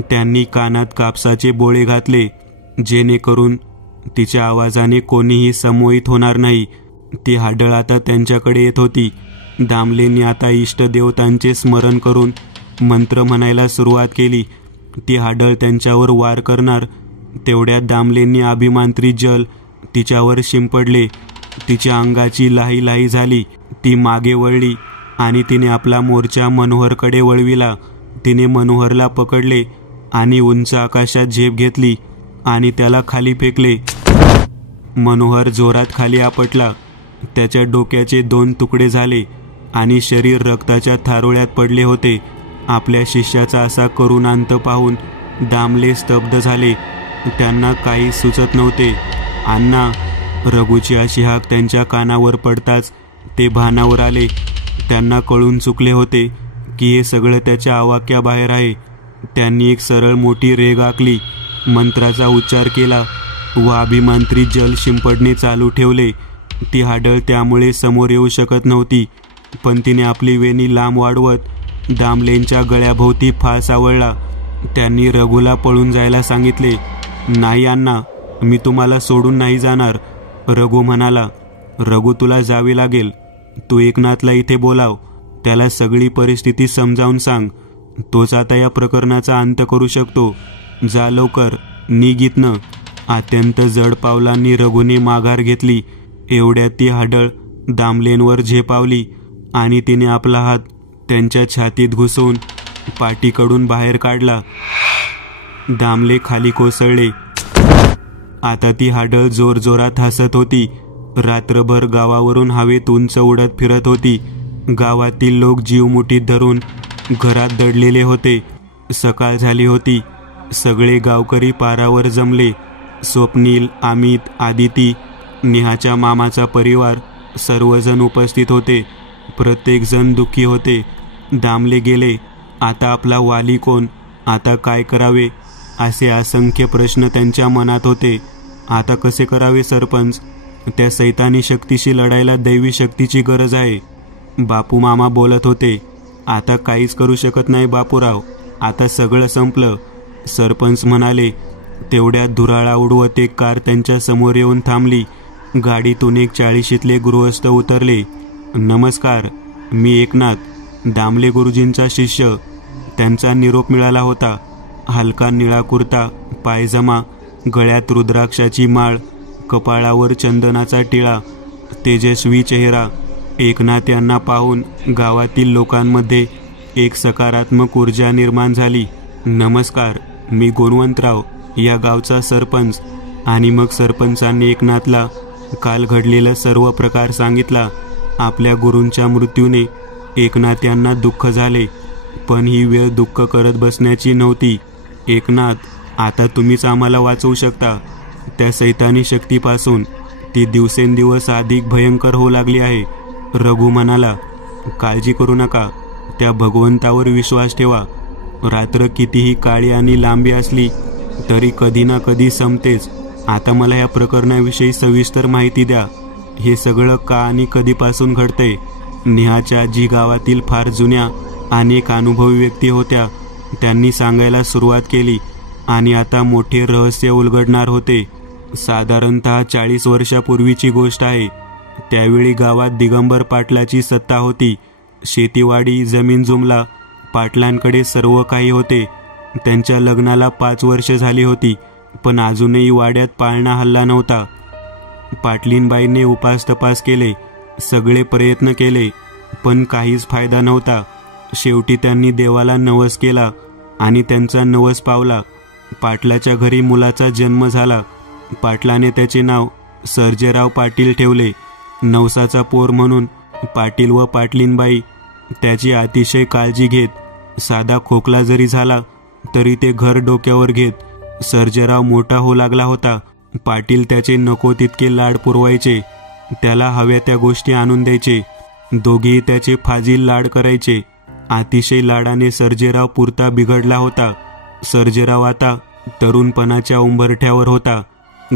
त्यांनी कानात कापसाचे बोळे घातले, जेणेकरून तिच्या आवाजाने कोणीही संमोहित होणार नाही. ती हाडळ आता त्यांच्याकडे येत होती. दामलेंनी आता इष्टदेवतांचे स्मरण करून मंत्र म्हणायला सुरुवात केली. ती हाडळ त्यांच्यावर वार करणार. तेवढ्यात दामलेंनी अभिमांत्रित जल तिच्यावर शिंपडले. तिच्या अंगाची लाही लाही झाली. ती मागे वळली आणि तिने आपला मोर्चा मनोहरकडे वळविला. तिने मनोहरला पकडले आणि उंच आकाशात झेप घेतली आणि त्याला खाली फेकले. मनोहर जोरात खाली आपटला. त्याच्या डोक्याचे 2 तुकडे झाले आणि शरीर रक्ताच्या थारोळ्यात पडले होते. आपल्या शिष्याचा असा करुण अंत पाहून दामले स्तब्ध झाले. त्यांना काही सुचत नव्हते. अण्णा, रघुची अशी हाक त्यांच्या कानावर पडताच ते भानावर आले. त्यांना कळून चुकले होते की हे सगळं त्याच्या आवाक्याबाहेर आहे. त्यांनी एक सरळ मोठी रेघ आखली, मंत्राचा उच्चार केला व अभिमांत्रित जल शिंपडणे चालू ठेवले. ती हाडळ त्यामुळे समोर येऊ शकत नव्हती, पण तिने आपली वेणी लांब वाढवत दामलेंच्या गळ्याभोवती फास आवळला. त्यांनी रघुला पळून जायला सांगितले. नाही अण्णा, मी तुम्हाला सोडून नाही जाणार. रघु म्हणाला. रघु, तुला जावे लागेल. तू एकनाथला इथे बोलाव. त्याला सगळी परिस्थिती समजावून सांग. तोच आता या प्रकरणाचा अंत करू शकतो. जा लवकर, निघितनं. अत्यंत जड पावलांनी रघुने माघार घेतली. एवढ्यात ती हाडळ दामलेंवर झेपावली आणि तिने आपला हात त्यांच्या छातीत घुसवून पाठीकडून बाहेर काढला. दामले खाली कोसळले. आता ती हाडळ जोरजोरात हसत होती. रात्रभर गावावरून हवेत उंच उडत फिरत होती. गावातील लोक जीव मुठीत धरून घरात दडलेले होते. सकाळ झाली होती. सगळे गावकरी पारावर जमले. स्वप्नील, अमित, आदिती, नेहाच्या मामाचा परिवार सर्वजण उपस्थित होते. प्रत्येकजण दुःखी होते. दामले गेले. आता आपला वाली कोण? आता काय करावे? असे असंख्य प्रश्न त्यांच्या मनात होते. आता कसे करावे सरपंच? त्या सैतानी शक्तीशी लढायला दैवी शक्तीची गरज आहे. बापू मामा बोलत होते. आता काहीच करू शकत नाही बापूराव. आता सगळं संपलं. सरपंच म्हणाले. तेवढ्यात धुराळा उडवत एक कार त्यांच्या समोर येऊन थांबली. गाडीतून एक 40शीतले गृहस्थ उतरले. नमस्कार, मी एकनाथ, दामले गुरुजींचा शिष्य. त्यांचा निरोप मिळाला होता. हलका निळा कुर्ता, पायजमा, गळ्यात रुद्राक्षाची माळ, कपाळावर चंदनाचा टिळा, तेजस्वी चेहरा. एकनाथ यांना पाहून गावातील लोकांमध्ये एक सकारात्मक ऊर्जा निर्माण झाली. नमस्कार, मी गुणवंतराव, या गावचा सरपंच. आणि मग सरपंचांनी एकनाथला काल घडलेला सर्व प्रकार सांगितला. आपल्या गुरूंच्या मृत्यूने एकनाथ यांना दुःख झाले, पण ही वेळ दुःख करत बसण्याची नव्हती. एकनाथ, आता तुम्हीच आम्हाला वाचवू शकता. त्या सैतानी शक्तीपासून ती दिवसेंदिवस अधिक भयंकर होऊ लागली आहे. रघु म्हणाला. काळजी करू नका, त्या भगवंतावर विश्वास ठेवा. रात्र कितीही काळी आणि लांबी असली तरी कधी ना कधी संपतेच. आता मला या प्रकरणाविषयी सविस्तर माहिती द्या. हे सगळं का आणि कधीपासून घडतंय? नेहाच्या आजी गावातील फार जुन्या अनेक अनुभवी व्यक्ती होत्या. त्यांनी सांगायला सुरुवात केली आणि आता मोठे रहस्य उलगडणार होते. साधारणतः 40 वर्षापूर्वीची गोष्ट आहे. त्यावेळी गावात दिगंबर पाटलाची सत्ता होती. शेतीवाडी, जमीन जुमला, पाटलांकडे सर्व काही होते. त्यांच्या लग्नाला 5 वर्ष झाली होती, पण अजूनही वाड्यात पाळणा हल्ला नव्हता. पाटलीनबाईंनी उपास तपास केले, सगळे प्रयत्न केले, पण काहीच फायदा नव्हता. शेवटी त्यांनी देवाला नवस केला आणि त्यांचा नवस पावला. पाटलाच्या घरी मुलाचा जन्म झाला. पाटलाने त्याचे नाव सर्जेराव पाटील ठेवले. नवसाचा पोर म्हणून पाटील व पाटलीनबाई त्याची अतिशय काळजी घेत. साधा खोकला जरी झाला तरी ते घर डोक्यावर घेत. सर्जेराव मोठा होऊ लागला होता. पाटील त्याचे नको तितके लाड पुरवायचे. त्याला हव्या त्या गोष्टी आणून द्यायचे. दोघेही त्याचे फाजील लाड करायचे. अतिशय लाडाने सर्जेराव पुरता बिघडला होता. सर्जेराव आता तरुणपणाच्या उंबरठ्यावर होता.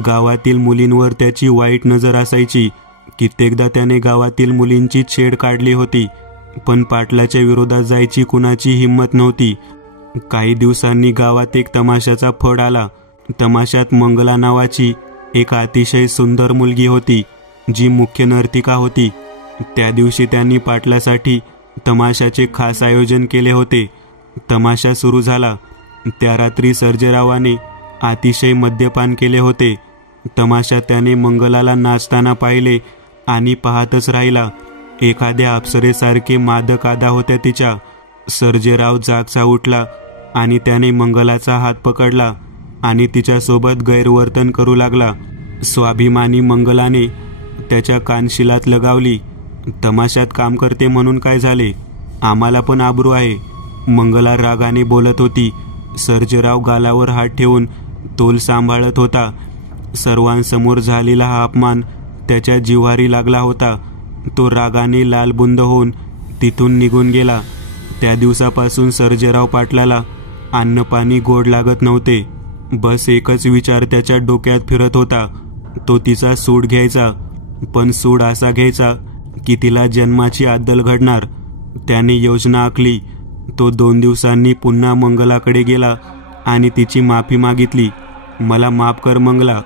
गावातील मुलींवर त्याची वाईट नजर असायची. कित्येकदा त्याने गावातील मुलींची छेड काढली होती, पण पाटलाच्या विरोधात जायची कुणाची हिंमत नव्हती. काही दिवसांनी गावात एक तमाशाचा फड आला. तमाशात मंगला नावाची एक अतिशय सुंदर मुलगी होती, जी मुख्य नर्तिका होती. त्या दिवशी त्यांनी पाटलासाठी तमाशाचे खास आयोजन केले होते. तमाशा सुरू झाला. त्या रात्री सर्जेरावाने अतिशय मद्यपान केले होते. तमाशात त्याने मंगलाला नाचताना पाहिले आणि पाहतच राहिला. एखाद्या अप्सरेसारखे मादक आदा होत्या तिच्या. सर्जेराव जागचा उठला आणि त्याने मंगलाचा हात पकडला आणि तिच्यासोबत गैरवर्तन करू लागला. स्वाभिमानी मंगलाने त्याच्या कानशिलात लगावली. तमाशात काम करते म्हणून काय झाले? आम्हाला पण आबरू आहे, मंगला रागाने बोलत होती. सर्जेराव गालावर हात ठेवून तोल सांभाळत होता. सर्वांसमोर झालेला हा अपमान त्याच्या जिव्हारी लागला होता. तो रागाने लालबुंद होऊन तिथून निघून गेला. त्या दिवसापासून सर्जेराव पाटलाला अन्नपाणी गोड लागत नव्हते. बस एकच विचार त्याच्या डोक्यात फिरत होता. तो तिचा सूड घ्यायचा, पण सूड असा घ्यायचा की तिला जन्माची अद्दल घडणार. त्याने योजना आखली. तो 2 दिवसांनी पुन्हा मंगलाकडे गेला आणि तिची माफी मागितली. मला माफ कर मंगला,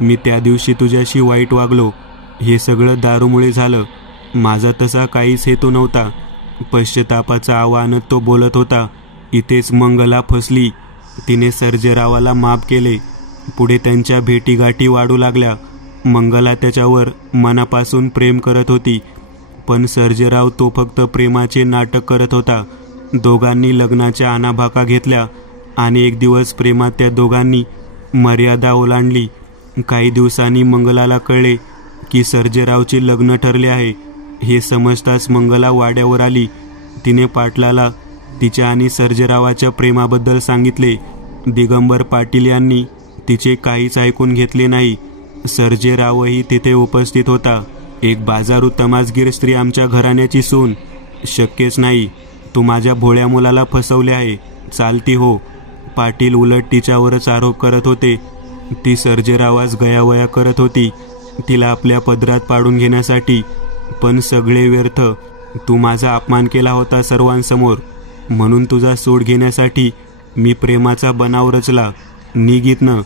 मी त्या दिवशी तुझ्याशी वाईट वागलो. हे सगळं दारूमुळे झालं. माझा तसा काहीच हेतू नव्हता. पश्चातापाचा आवाहनात तो बोलत होता. इथेच मंगला फसली. तिने सर्जेरावाला माफ केले. पुढे त्यांच्या भेटीगाठी वाढू लागल्या. मंगला त्याच्यावर मनापासून प्रेम करत होती, पण सर्जेराव तो फक्त प्रेमाचे नाटक करत होता. दोघांनी लग्नाच्या आणाभाका घेतल्या आणि एक दिवस प्रेमात त्या दोघांनी मर्यादा ओलांडली. काही दिवसांनी मंगलाला कळले की सर्जेरावचे लग्न ठरले आहे. हे समजताच मंगला वाड्यावर आली. तिने पाटलाला तिच्या आणि सर्जेरावाच्या प्रेमाबद्दल सांगितले. दिगंबर पाटील यांनी तिचे काहीच ऐकून घेतले नाही. सर्जेरावही तिथे उपस्थित होता. एक बाजारू तमासगीर स्त्री आमच्या घराण्याची सून? शक्यच नाही. तू माझ्या भोळ्या मुलाला फसवले आहे. चालती हो. पाटील उलट तिच्यावरच आरोप करत होते. ती सर्जेरावास गयावया करत होती, तिला आपल्या पदरात पाडून घेण्यासाठी. पण सगळे व्यर्थ. तू माझा अपमान केला होता सर्वांसमोर, म्हणून तुझा सूड घेण्यासाठी मी प्रेमाचा बनाव रचला. निघितनं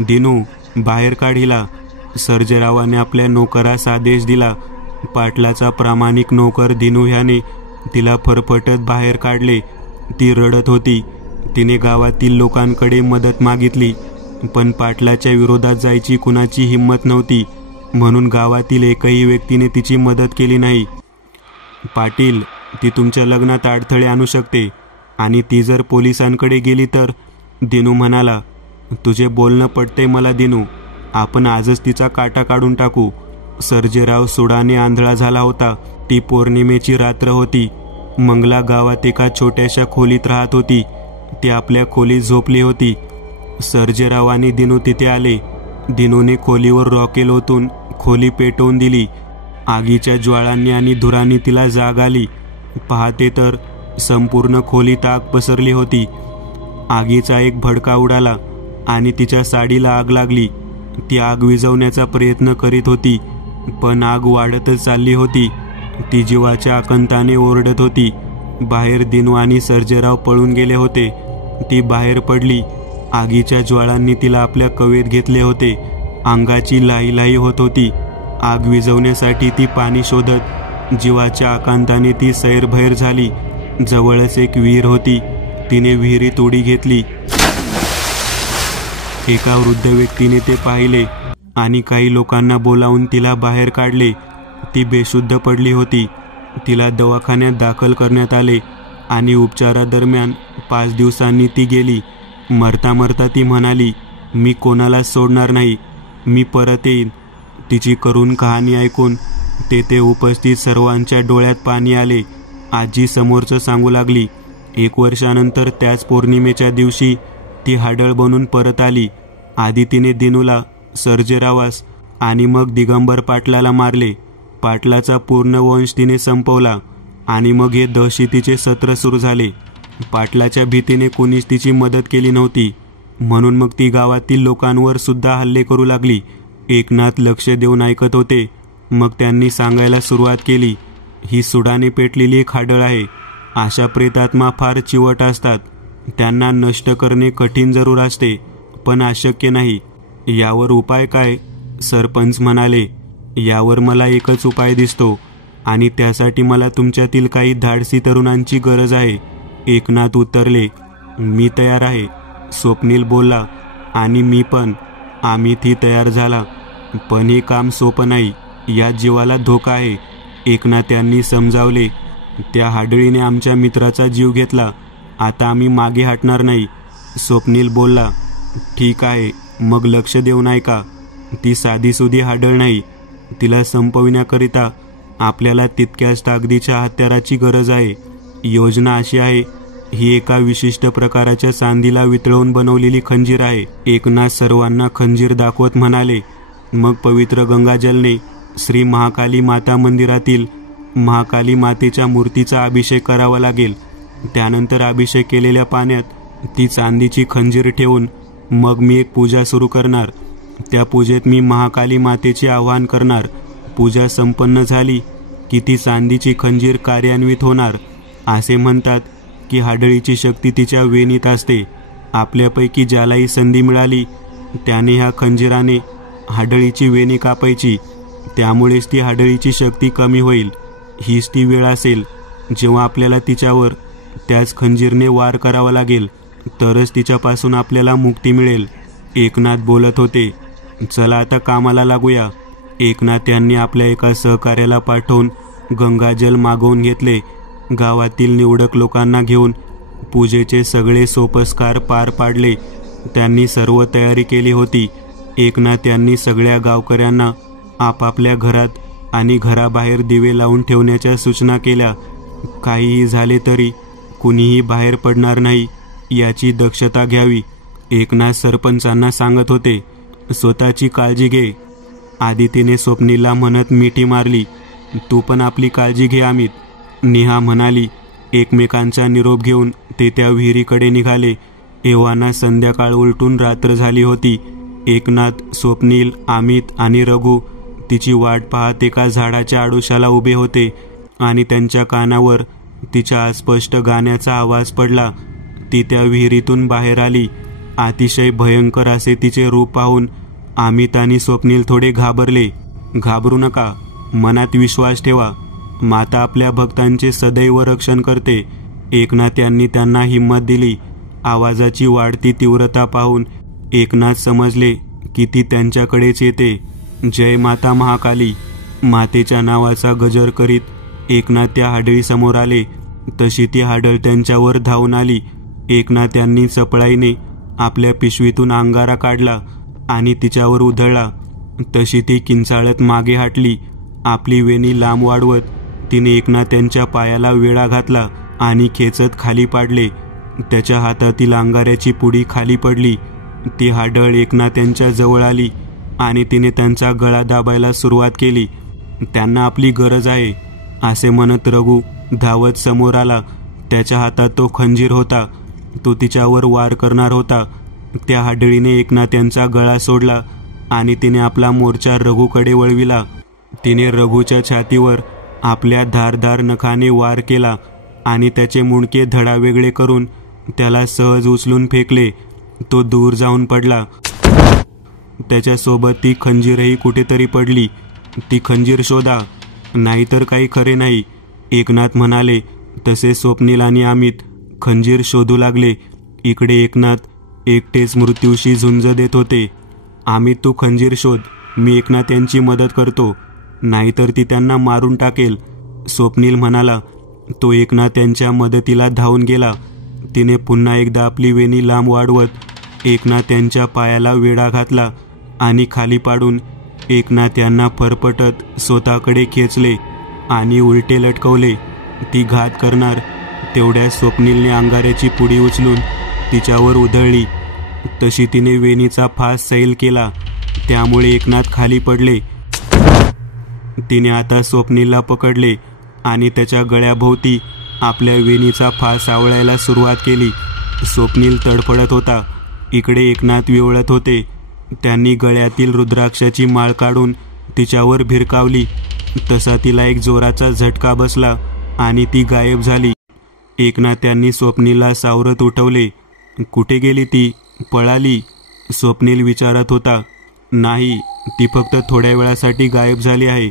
दिनू बाहेर काढिला. सर्जेरावाने आपल्या नोकरास आदेश दिला. पाटलाचा प्रामाणिक नोकर दिनू ह्याने तिला फरफटत बाहेर काढले. ती रडत होती. तिने गावातील लोकांकडे मदत मागितली, पण पाटलाच्या विरोधात जायची कुणाची हिंमत नव्हती, म्हणून गावातील एकही व्यक्तीने तिची मदत केली नाही. पाटील, ती तुमच्या लग्नात अडथळे आणू शकते आणि ती जर पोलिसांकडे गेली तर. दिनू म्हणाला, तुझे बोलणं पटते मला दिनू. आपण आजच तिचा काटा काढून टाकू. सर्जेराव सुडाने आंधळा झाला होता. ती पौर्णिमेची रात्र होती. मंगला गावात एका छोट्याशा खोलीत राहत होती. ती आपल्या खोलीत झोपली होती. सर्जेराव आणि दिनू तिथे आले. दिनूने खोलीवर रॉकेल ओतून खोली पेटवून दिली. आगीच्या ज्वाळांनी आणि धुरांनी तिला जाग आली. पाहते तर संपूर्ण खोलीत आग पसरली होती. आगीचा एक भडका उडाला आणि तिच्या साडीला आग लागली. ती आग विझवण्याचा प्रयत्न करीत होती, पण आग वाढतच चालली होती. ती जीवाच्या आकंताने ओरडत होती. बाहेर दिनू आणि सर्जेराव पळून गेले होते. ती बाहेर पडली. आगीच्या ज्वाळांनी तिला आपल्या कवेत घेतले होते. अंगाची लाहीलाही होत होती. आग विझवण्यासाठी ती पाणी शोधत जीवाच्या आकांताने ती सैरभैर झाली. जवळच एक विहीर होती. तिने विहिरीत उडी घेतली. एका वृद्ध व्यक्तीने ते पाहिले आणि काही लोकांना बोलावून तिला बाहेर काढले. ती बेशुद्ध पडली होती. तिला दवाखान्यात दाखल करण्यात आले आणि उपचारादरम्यान 5 दिवसांनी ती गेली. मरता मरता ती म्हणाली, मी कोणालाच सोडणार नाही, मी परत येईन. तिची करुण कहाणी ऐकून तेथे उपस्थित सर्वांच्या डोळ्यात पाणी आले. आजी समोरचं सांगू लागली, 1 वर्षानंतर त्याच पौर्णिमेच्या दिवशी ती हाडळ बनून परत आली. आधी तिने दिनूला, सर्जेरावास आणि मग दिगंबर पाटलाला मारले. पाटलाचा पूर्ण वंश तिने संपवला आणि मग हे दहशतीचे सत्र सुरू झाले. पाटलाच्या भीतीने कुणीच तिची मदत केली नव्हती, म्हणून मग ती गावातील लोकांवर सुद्धा हल्ले करू लागली. एकनाथ लक्ष देऊन ऐकत होते. मग त्यांनी सांगायला सुरुवात केली, ही सुडाने पेटलेली एक हाडळ आहे. अशा प्रेतात्मा फार चिवट असतात. त्यांना नष्ट करणे कठीण जरूर असते, पण अशक्य नाही. यावर उपाय काय? सरपंच म्हणाले, यावर मला एकच उपाय दिसतो आणि त्यासाठी मला तुमच्यातील काही धाडसी तरुणांची गरज आहे. एकनाथ उत्तरले, मी तयार आहे. स्वप्नील बोलला, आणि मी पण. अमितही तयार झाला. पण हे काम सोपं नाही. या जीवाला धोका आहे. एकनाथ यांनी समजावले, त्या हाडळीने आमच्या मित्राचा जीव घेतला. आता आम्ही मागे हटणार नाही. स्वप्नील बोलला, ठीक आहे, मग लक्ष देऊन ऐका. ती साधीसुधी हाडळ नाही. तिला संपविण्याकरिता आपल्याला तितक्याच ताकदीच्या हत्याराची गरज आहे. योजना अशी आहे, ही एका विशिष्ट प्रकारच्या चांदीला वितळवून बनवलेली खंजीर आहे. एकनाथ सर्वांना खंजीर दाखवत म्हणाले, मग पवित्र गंगाजलने श्री महाकाली माता मंदिरातील महाकाली मातेच्या मूर्तीचा अभिषेक करावा लागेल. त्यानंतर अभिषेक केलेल्या पाण्यात ती चांदीची खंजीर ठेवून मग मी एक पूजा सुरू करणार. त्या पूजेत मी महाकाली मातेचे आवाहन करणार. पूजा संपन्न झाली की ती चांदीची खंजीर कार्यान्वित होणार. असे म्हणतात की हाडळीची शक्ती तिच्या वेणीत असते. आपल्यापैकी ज्यालाही संधी मिळाली त्याने ह्या खंजीराने हाडळीची वेणी कापायची. त्यामुळेच ती हाडळीची शक्ती कमी होईल. हीच ती वेळ असेल जेव्हा आपल्याला तिच्यावर त्याच खंजीरने वार करावा लागेल. तरच तिच्यापासून आपल्याला मुक्ती मिळेल. एकनाथ बोलत होते. चला आता कामाला लागूया. एकनाथ यांनी आपल्या एका सहकार्याला पाठवून गंगाजल मागवून घेतले. गावातील निवडक लोकांना घेऊन पूजेचे सगळे सोपस्कार पार पाडले. त्यांनी सर्व तयारी केली होती. एकनाथ यांनी सगळ्या गावकऱ्यांना आपापल्या घरात आणि घराबाहेर दिवे लावून ठेवण्याच्या सूचना केल्या. काहीही झाले तरी कुणीही बाहेर पडणार नाही याची दक्षता घ्यावी. एकनाथ सरपंचांना सांगत होते, स्वतःची काळजी घे. आदितीने स्वप्नीलला म्हणत मिठी मारली, तू पण आपली काळजी घे अमित. नेहा म्हणाली. एकमेकांचा निरोप घेऊन ते त्या विहिरीकडे निघाले. एव्हाना संध्याकाळ उलटून रात्र झाली होती. एकनाथ, स्वप्नील, अमित आणि रघु तिची वाट पाहत एका झाडाच्या आडोशाला उभे होते आणि त्यांच्या कानावर तिच्या अस्पष्ट गाण्याचा आवाज पडला. ती त्या विहिरीतून बाहेर आली. अतिशय भयंकर असे तिचे रूप पाहून अमित आणि स्वप्नील थोडे घाबरले. घाबरू नका, मनात विश्वास ठेवा. माता आपल्या भक्तांचे सदैव रक्षण करते. एकनाथ यांनी त्यांना हिंमत दिली. आवाजाची वाढती तीव्रता पाहून एकनाथ समजले की ती त्यांच्याकडेच येते. जय माता महाकाली. मातेच्या नावाचा गजर करीत एकनाथ त्या हाडळीसमोर आले. तशी ती हाडळ त्यांच्यावर धावून आली. एकनाथ यांनी चपळाईने आपल्या पिशवीतून अंगारा काढला आणि तिच्यावर उधळला. तशी ती किंचाळत मागे हटली. आपली वेणी लांब वाढवत तिने एकनाथ यांच्या पायाला वेढा घातला आणि खेचत खाली पाडले. त्याच्या हातातील अंगाऱ्याची पुडी खाली पडली. ती हाडळ एकनाथ यांच्या जवळ आली आणि तिने त्यांचा गळा दाबायला सुरुवात केली. त्यांना आपली गरज आहे असे म्हणत रघु धावत समोर आला. त्याच्या हातात तो खंजीर होता. तो तिच्यावर वार करणार होता. त्या हाडळीने एकनाथ यांचा गळा सोडला आणि तिने आपला मोर्चा रघुकडे वळविला. तिने रघुच्या छातीवर आपल्या धारदार नखाने वार केला आणि त्याचे मुंडके धडावेगळे करून त्याला सहज उचलून फेकले. तो दूर जाऊन पडला. त्याच्यासोबत ती खंजीरही कुठेतरी पडली. ती खंजीर शोधा, नाहीतर काही खरे नाही, एकनाथ म्हणाले. तसे स्वप्नील आणि अमित खंजीर शोधू लागले. इकडे एकनाथ एकटेच मृत्यूशी झुंज देत होते. अमित, तू खंजीर शोध, मी एकनाथ यांची मदत करतो, नाहीतर ती त्यांना मारून टाकेल, स्वप्नील म्हणाला. तो एकनाथ यांच्या मदतीला धावून गेला. तिने पुन्हा एकदा आपली वेणी लांब वाढवत एकनाथ यांच्या पायाला वेढा घातला आणि खाली पाडून एकनाथ यांना फरफटत स्वतःकडे खेचले आणि उलटे लटकवले. ती घात करणार तेवढ्या स्वप्नीलने अंगाऱ्याची पुडी उचलून तिच्यावर उधळली. तशी तिने वेणीचा फास सैल केला. त्यामुळे एकनाथ खाली पडले. तिने आता स्वप्नीलला पकडले आणि त्याच्या गळ्याभोवती आपल्या वेणीचा फास आवळायला सुरुवात केली. स्वप्नील तडफडत होता. इकडे एकनाथ विवळत होते. त्यांनी गळ्यातील रुद्राक्षाची माळ काढून तिच्यावर भिरकावली. तसा तिला एक जोराचा झटका बसला आणि ती गायब झाली. एकनाथ त्यांनी स्वप्नीलला सावरत उठवले. कुठे गेली ती? पळाली? स्वप्नील विचारत होता. नाही, ती फक्त थोड्या वेळासाठी गायब झाली आहे.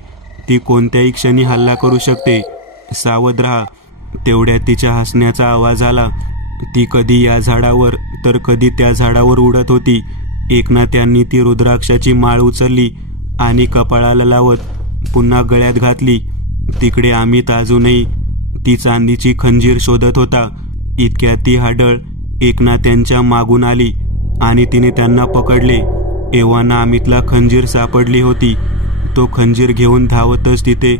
ती कोणत्याही क्षणी हल्ला करू शकते, सावध राहा. तेवढ्यात तिच्या हसण्याचा आवाज आला. ती कधी या झाडावर तर कधी त्या झाडावर उडत होती. एकनाथ यांनी ती रुद्राक्षाची माळ उचलली आणि कपाळाला लावत पुन्हा गळ्यात घातली. तिकडे अमित अजूनही ती चांदीची खंजीर शोधत होता. इतक्यात ती हाडळ एकनाथ यांच्या मागून आली आणि तिने त्यांना पकडले. एव्हाना अमितला खंजीर सापडली होती. तो खंजीर घेऊन धावतच तिथे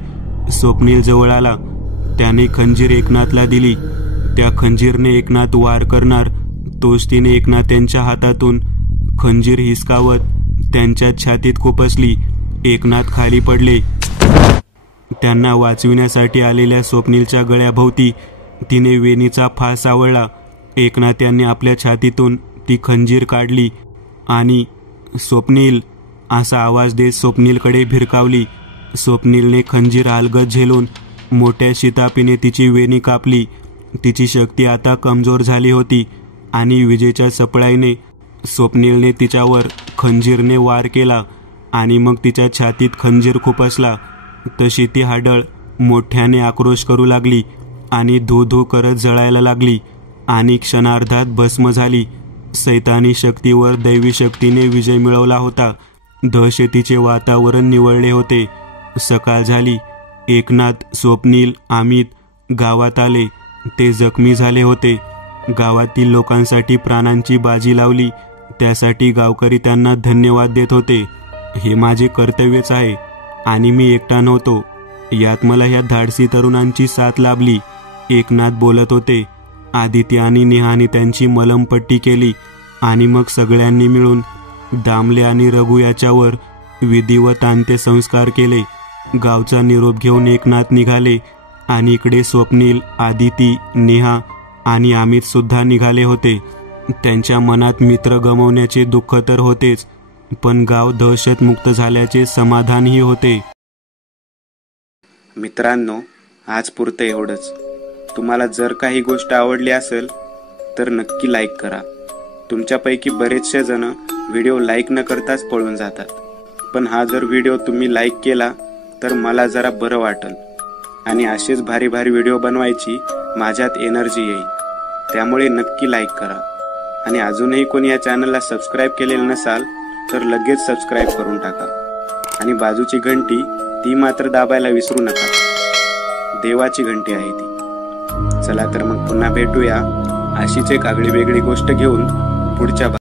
स्वप्नील जवळ आला. त्याने खंजीर एकनाथला दिली. त्या खंजीरने एकनाथ वार करणार तोच तिने एकनाथ यांच्या हातातून खंजीर हिसकावत त्यांच्या छातीत खुपसली. एकनाथ खाली पडले. त्यांना वाचविण्यासाठी आलेल्या स्वप्नीलच्या गळ्याभोवती तिने वेणीचा फास आवळला. एकनाथ यांनी आपल्या छातीतून ती खंजीर काढली आणि स्वप्नील असा आवाज देत स्वप्नीलकडे भिरकावली. स्वप्नीलने खंजीर अलगद झेलून मोठ्या शितापीने तिची वेणी कापली. तिची शक्ती आता कमजोर झाली होती आणि विजेच्या सपळाईने स्वप्नीलने तिच्यावर खंजीरने वार केला आणि मग तिच्या छातीत खंजीर खुपसला. तशी ती हाडळ मोठ्याने आक्रोश करू लागली आणि धू धू करत जळायला लागली आणि क्षणार्धात भस्म झाली. सैतानी शक्तीवर दैवी शक्तीने विजय मिळवला होता. दहशतीचे वातावरण निवळले होते. सकाळ झाली. एकनाथ, स्वप्नील, अमित गावात आले. ते जखमी झाले होते. गावातील लोकांसाठी प्राणांची बाजी लावली. त्यासाठी गावकरी त्यांना धन्यवाद देत होते. हे माझे कर्तव्यच आहे आणि मी एकटा नव्हतो. यात मला ह्या धाडसी तरुणांची साथ लाभली, एकनाथ बोलत होते. आदिती आणि नेहाने त्यांची मलमपट्टी केली आणि मग सगळ्यांनी मिळून दामले आणि रघु याच्यावर विधिवत अंत्यसंस्कार केले. गावचा निरोप घेऊन एकनाथ निघाले आणि इकडे स्वप्नील, आदिती, नेहा आणि अमित सुद्धा निघाले होते. त्यांच्या मनात मित्र गमावण्याचे दुःख तर होतेच, पण गाव दहशतमुक्त झाल्याचे समाधानही होते. मित्रांनो, आज पुरतं एवढंच. तुम्हाला जर काही गोष्ट आवडली असेल तर नक्की लाईक करा. तुमच्यापैकी बरेचसे जण व्हिडिओ लाईक न करताच पळून जातात, पण हा जर व्हिडिओ तुम्ही लाईक केला तर मला जरा बरं वाटेल आणि असेच भारी भारी व्हिडिओ बनवायची माझ्यात एनर्जी येईल. त्यामुळे नक्की लाईक करा. आणि अजूनही कोणी या चॅनलला सबस्क्राईब केलेलं नसाल तर लगेच सबस्क्राईब करून टाका. आणि बाजूची घंटी ती मात्र दाबायला विसरू नका. देवाची घंटी आहे ती. चला तर मग पुन्हा भेटूया अशीच एक आगळी वेगळी गोष्ट घेऊन पुढच्या